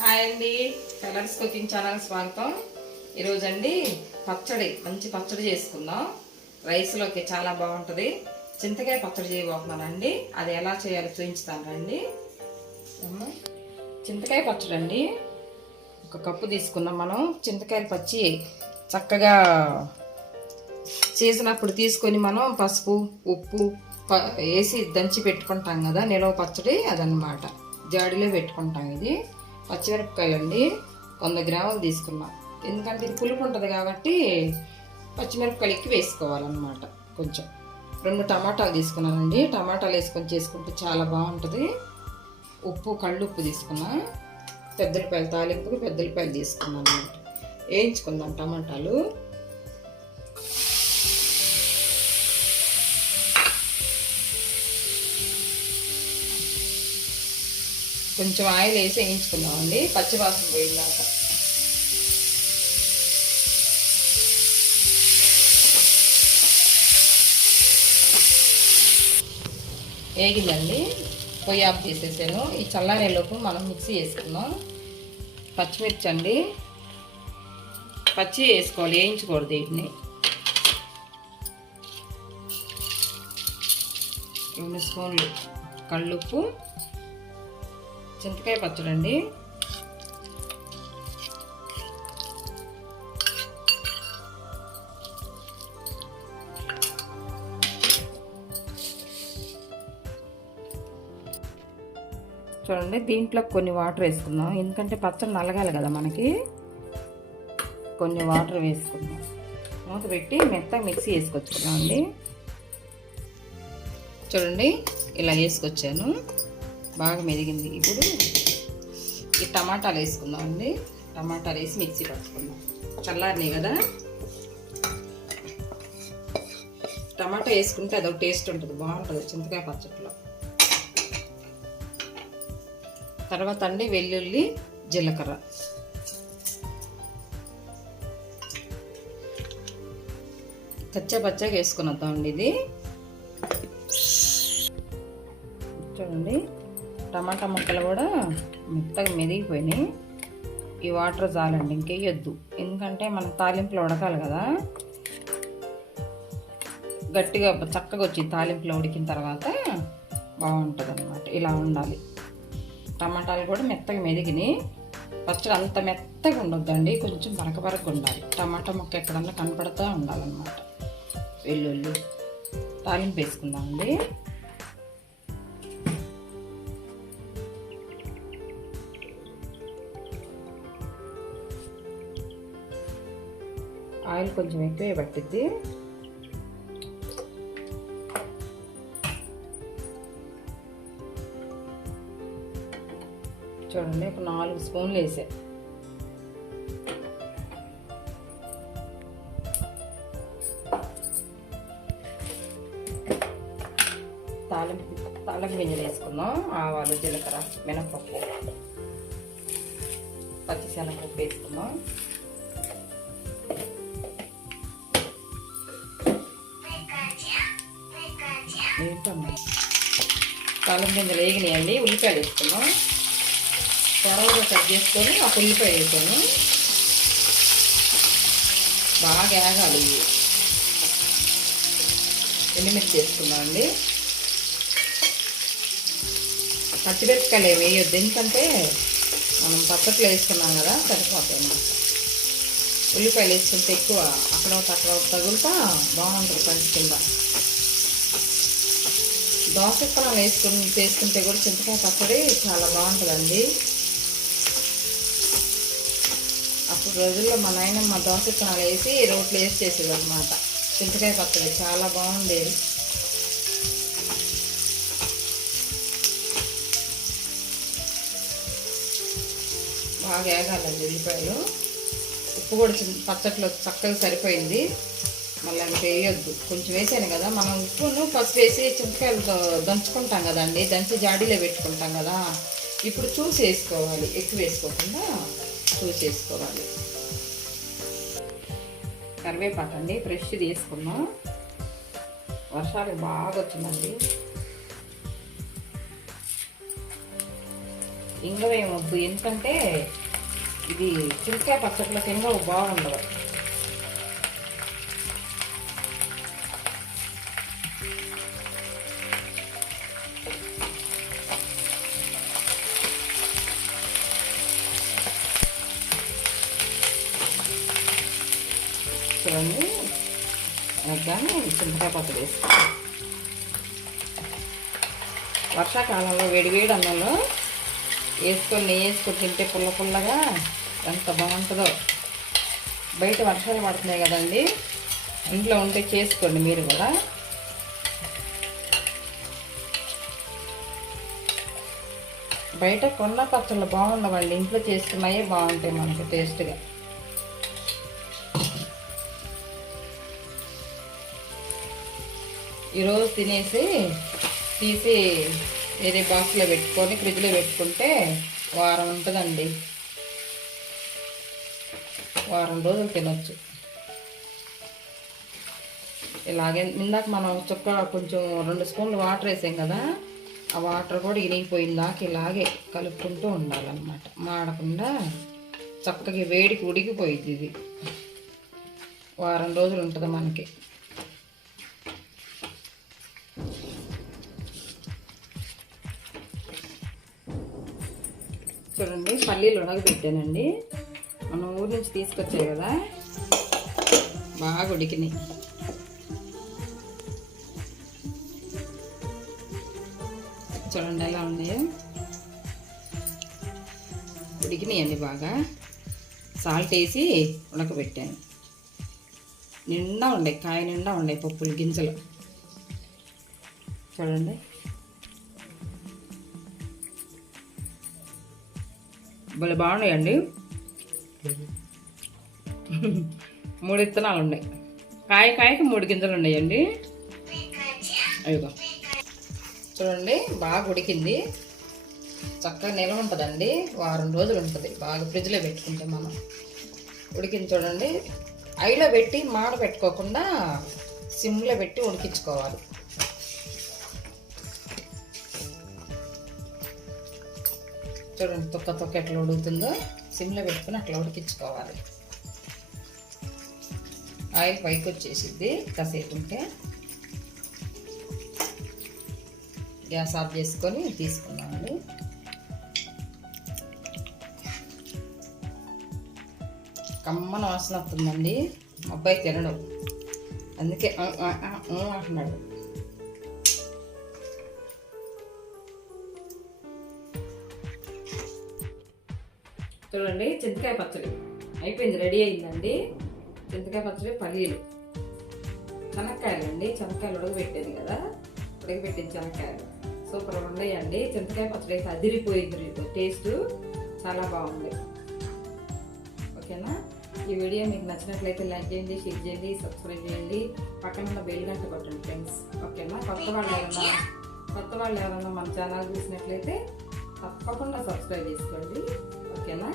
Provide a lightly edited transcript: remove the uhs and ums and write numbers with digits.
Hi అండి, colours cooking channel స్వాగతం. ఈరోజు అండి మంచి పచ్చడి చేసుకుందాం. రైస్లోకి చాలా బాగుంటుంది. చింతకాయ పచ్చడి చేయబోతున్నానండి. అది ఎలా చేయాలో చూపించుతాను రండి. చింతకాయ పచ్చడి అండి. 1 కప్పు తీసుకున్నాం. మనం చింతకాయలు పచ్చి చక్కగా చేసినప్పుడు తీసుకొని మనం పసుపు ఉప్పు వేసి దంచి పెట్టుకుంటాం కదా, నిలవ పచ్చడి అదనమాట. జాడీలో పెట్టుకుంటాం. ఇది పచ్చిమిరపకాయలు అండి, 100 గ్రాములు తీసుకున్నాం. ఎందుకంటే ఇది పులుపు ఉంటుంది కాబట్టి పచ్చిమిరపకాయలు ఎక్కువ వేసుకోవాలన్నమాట. కొంచెం 2 టమాటాలు తీసుకున్నానండి. టమాటాలు వేసుకొని చేసుకుంటే చాలా బాగుంటుంది. ఉప్పు, కళ్ళుప్పు తీసుకున్నా. పెద్దలపాయలు తాలింపుకి పెద్దలపాయలు తీసుకున్నాను అన్నమాట. వేయించుకుందాం టమాటాలు. కొంచెం ఆయిల్ వేసి వేయించుకుందామండి, పచ్చివాసన పోయిందాక. వేగిందండి, పొయ్యి ఆఫ్ చేసేసాను. ఈ చల్లారేలోపు మనం మిక్సీ వేసుకుందాం. పచ్చిమిర్చి అండి, పచ్చి వేసుకోవాలి, వేయించకూడదు వీటిని. 2 స్పూన్లు కళ్ళుప్పు. చింతకాయ పచ్చడి అండి. చూడండి, దీంట్లో కొన్ని వాటర్ వేసుకుందాం. ఎందుకంటే పచ్చడి నలగాలి కదా మనకి. కొన్ని వాటర్ వేసుకుందాం. మూత పెట్టి మెత్తగా మిక్సీ వేసుకొచ్చుకున్నాం అండి. చూడండి, ఇలా వేసుకొచ్చాను. బాగా మెదిగింది. ఇప్పుడు ఈ టమాటాలు వేసుకుందాం అండి. టమాటాలు వేసి మిక్సీ పట్టుకుందాం. చల్లారినాయి కదా. టమాటా వేసుకుంటే అదొక టేస్ట్ ఉంటుంది, బాగుంటుంది చింతకాయ పచ్చడిలో. తర్వాత అండి వెల్లుల్లి, జీలకర్ర. పచ్చగా వేసుకుని వద్దామండి. ఇది చూడండి, టమాటా ముక్కలు కూడా మెత్తగా మెదిగిపోయినాయి. ఈ వాటర్ చాలండి, ఇంకేయొద్దు. ఎందుకంటే మనం తాలింపులో ఉడకాలి కదా. గట్టిగా చక్కగా వచ్చి తాలింపులో ఉడికిన తర్వాత బాగుంటుంది అన్నమాట. ఇలా ఉండాలి. టమాటాలు కూడా మెత్తగా మెదిగినాయి. పచ్చడి అంత మెత్తగా ఉండొద్దండి, కొంచెం బరకగా ఉండాలి. టమాటా ముక్క ఎక్కడన్నా కనపడుతూ ఉండాలన్నమాట. వెల్లుల్లి తాలింపు వేసుకుందామండి. ఆయిల్ కొంచెం ఎక్కువే పట్టిద్ది. చూడండి, ఒక 4 స్పూన్లు వేసా. తాలింపు గింజలు వేసుకుందాం. ఆవాలు, జీలకర్ర, మినపప్పు, పచ్చిశనగపప్పు వేసుకుందాం. తాలింపు గింజలు వేగినాయండి. ఉల్లిపాయలు వేసుకున్నాం. పొడవుగా కట్ చేసుకొని ఆ ఉల్లిపాయ వేసాను. బాగా వేగాలి. ఎండుమిర్చి వేసుకున్నామండి. పచ్చిమిరపకాయలు ఏమి వేయొద్దు, ఎందుకంటే మనం పచ్చట్లో వేసుకున్నాం కదా, సరిపోతాయి. ఉల్లిపాయలు వేసుకుంటే ఎక్కువ అక్కడ తగులుతా బాగుంటుంది పంచి కింద. దోసకాయలు వేసుకుంటే కూడా చింతకాయ పచ్చడి చాలా బాగుంటుందండి. అప్పుడు రోజుల్లో మా నాయనమ్మ దోసకాయలు వేసి రోట్లో వేసి చేసేది అనమాట. చింతకాయ పచ్చడి చాలా బాగుండేది. బాగా వేగాలండి ఉల్లిపాయలు. ఉప్పు కూడా పచ్చట్లో చక్కగా సరిపోయింది. మళ్ళీ అది వేయొద్దు, కొంచెం వేసాను కదా. మనం ఉప్పును పసుపు వేసి చింతకాయలు దంచుకుంటాం కదండి, దంచి జాడీలో పెట్టుకుంటాం కదా. ఇప్పుడు చూసి వేసుకోవాలి, ఎక్కువ వేసుకోకుండా చూసి వేసుకోవాలి. కరివేపాకు అండి, ఫ్రెష్ తీసుకున్నాం. వర్షాలు బాగా వచ్చిందండి. ఇంగ వేయమొద్దు, ఎందుకంటే ఇది చింతకాయ పచ్చడిలోకి ఇంగ బాగుండదు. చూడండి, కానీ చింతకాయ పచ్చడి వేసుకోవాలి. వర్షాకాలంలో వేడివేడి అన్నంలో వేసుకొని నెయ్యి వేసుకొని తింటే పుల్ల పుల్లగా ఎంత బాగుంటుందో. బయట వర్షాలు పడుతున్నాయి కదండి, ఇంట్లో ఉంటే చేసుకోండి మీరు కూడా. బయట కొన్న పచ్చళ్ళు బాగుండవండి, ఇంట్లో చేసుకున్నాయే బాగుంటాయి మనకు టేస్ట్గా. ఈరోజు తినేసి తీసి వేరే బాక్స్లో పెట్టుకొని ఫ్రిడ్జ్లో పెట్టుకుంటే వారం ఉంటుందండి, వారం రోజులు తినొచ్చు. ఇలాగే ఇందాక మనం కొంచెం 2 స్పూన్లు వాటర్ వేసాం కదా, ఆ వాటర్ కూడా ఇనిగిపోయిందాక ఇలాగే కలుపుకుంటూ ఉండాలన్నమాట. మాడకుండా చక్కగా వేడికి ఉడికిపోయింది. ఇది వారం రోజులు ఉంటుంది మనకి. చూడండి, పల్లీలు ఉడకబెట్టానండి, మనం ఊరి నుంచి తీసుకొచ్చాయి కదా, బాగా ఉడికినాయి. చూడండి ఎలా ఉన్నాయో, ఉడికినాయండి బాగా. సాల్ట్ వేసి ఉడకబెట్టాను. నిండా ఉండే, కాయ నిండా ఉండే పప్పులు గింజలు. చూడండి, భలే బాగున్నాయండి. 3 విత్తనాలు ఉన్నాయి, కాయకి 3 గింజలు ఉన్నాయండి. అయ్యో చూడండి, బాగా ఉడికింది, చక్కగా నిల్వ ఉంటుందండి, వారం రోజులు ఉంటుంది బాగా ఫ్రిడ్జ్లో పెట్టుకుంటే మనం. ఉడికింది చూడండి, ఐలో పెట్టి మాడ పెట్టుకోకుండా సిమ్లో పెట్టి ఉడికించుకోవాలి. చూడండి, తొక్క ఎట్లా ఉడుకుతుందో, సిమ్లో పెట్టుకుని అట్లా ఉడికించుకోవాలి. ఆయిల్ పైకి వచ్చేసిద్ది కాసేపు ఉంటే. గ్యాస్ ఆఫ్ చేసుకొని తీసుకున్నామండి. కమ్మన వాసన వస్తుందండి. మా అబ్బాయి తినడు, అందుకే అంటున్నాడు. చూడండి, చింతకాయ పచ్చడి అయిపోయింది, రెడీ అయిందండి. చింతకాయ పచ్చడి, పల్లీలు, శనక్కాయలు అండి, శనక్కాయలు ఉడకబెట్టేది కదా, ఉడకబెట్టిన శనక్కాయలు సూపర్ ఉన్నాయండి. చింతకాయ పచ్చడి అయితే అదిరిపోయింది, టేస్ట్ చాలా బాగుంది. ఓకేనా, ఈ వీడియో మీకు నచ్చినట్లయితే లైక్ చేయండి, షేర్ చేయండి, సబ్స్క్రైబ్ చేయండి, పక్కన ఉన్న బెల్ గంట కొట్టండి ఫ్రెండ్స్. ఓకేనా, కొత్త వాళ్ళు ఎవరన్నా మన ఛానల్ చూసినట్లయితే తప్పకుండా సబ్స్క్రైబ్ చేసుకోండి. ఓకేనా.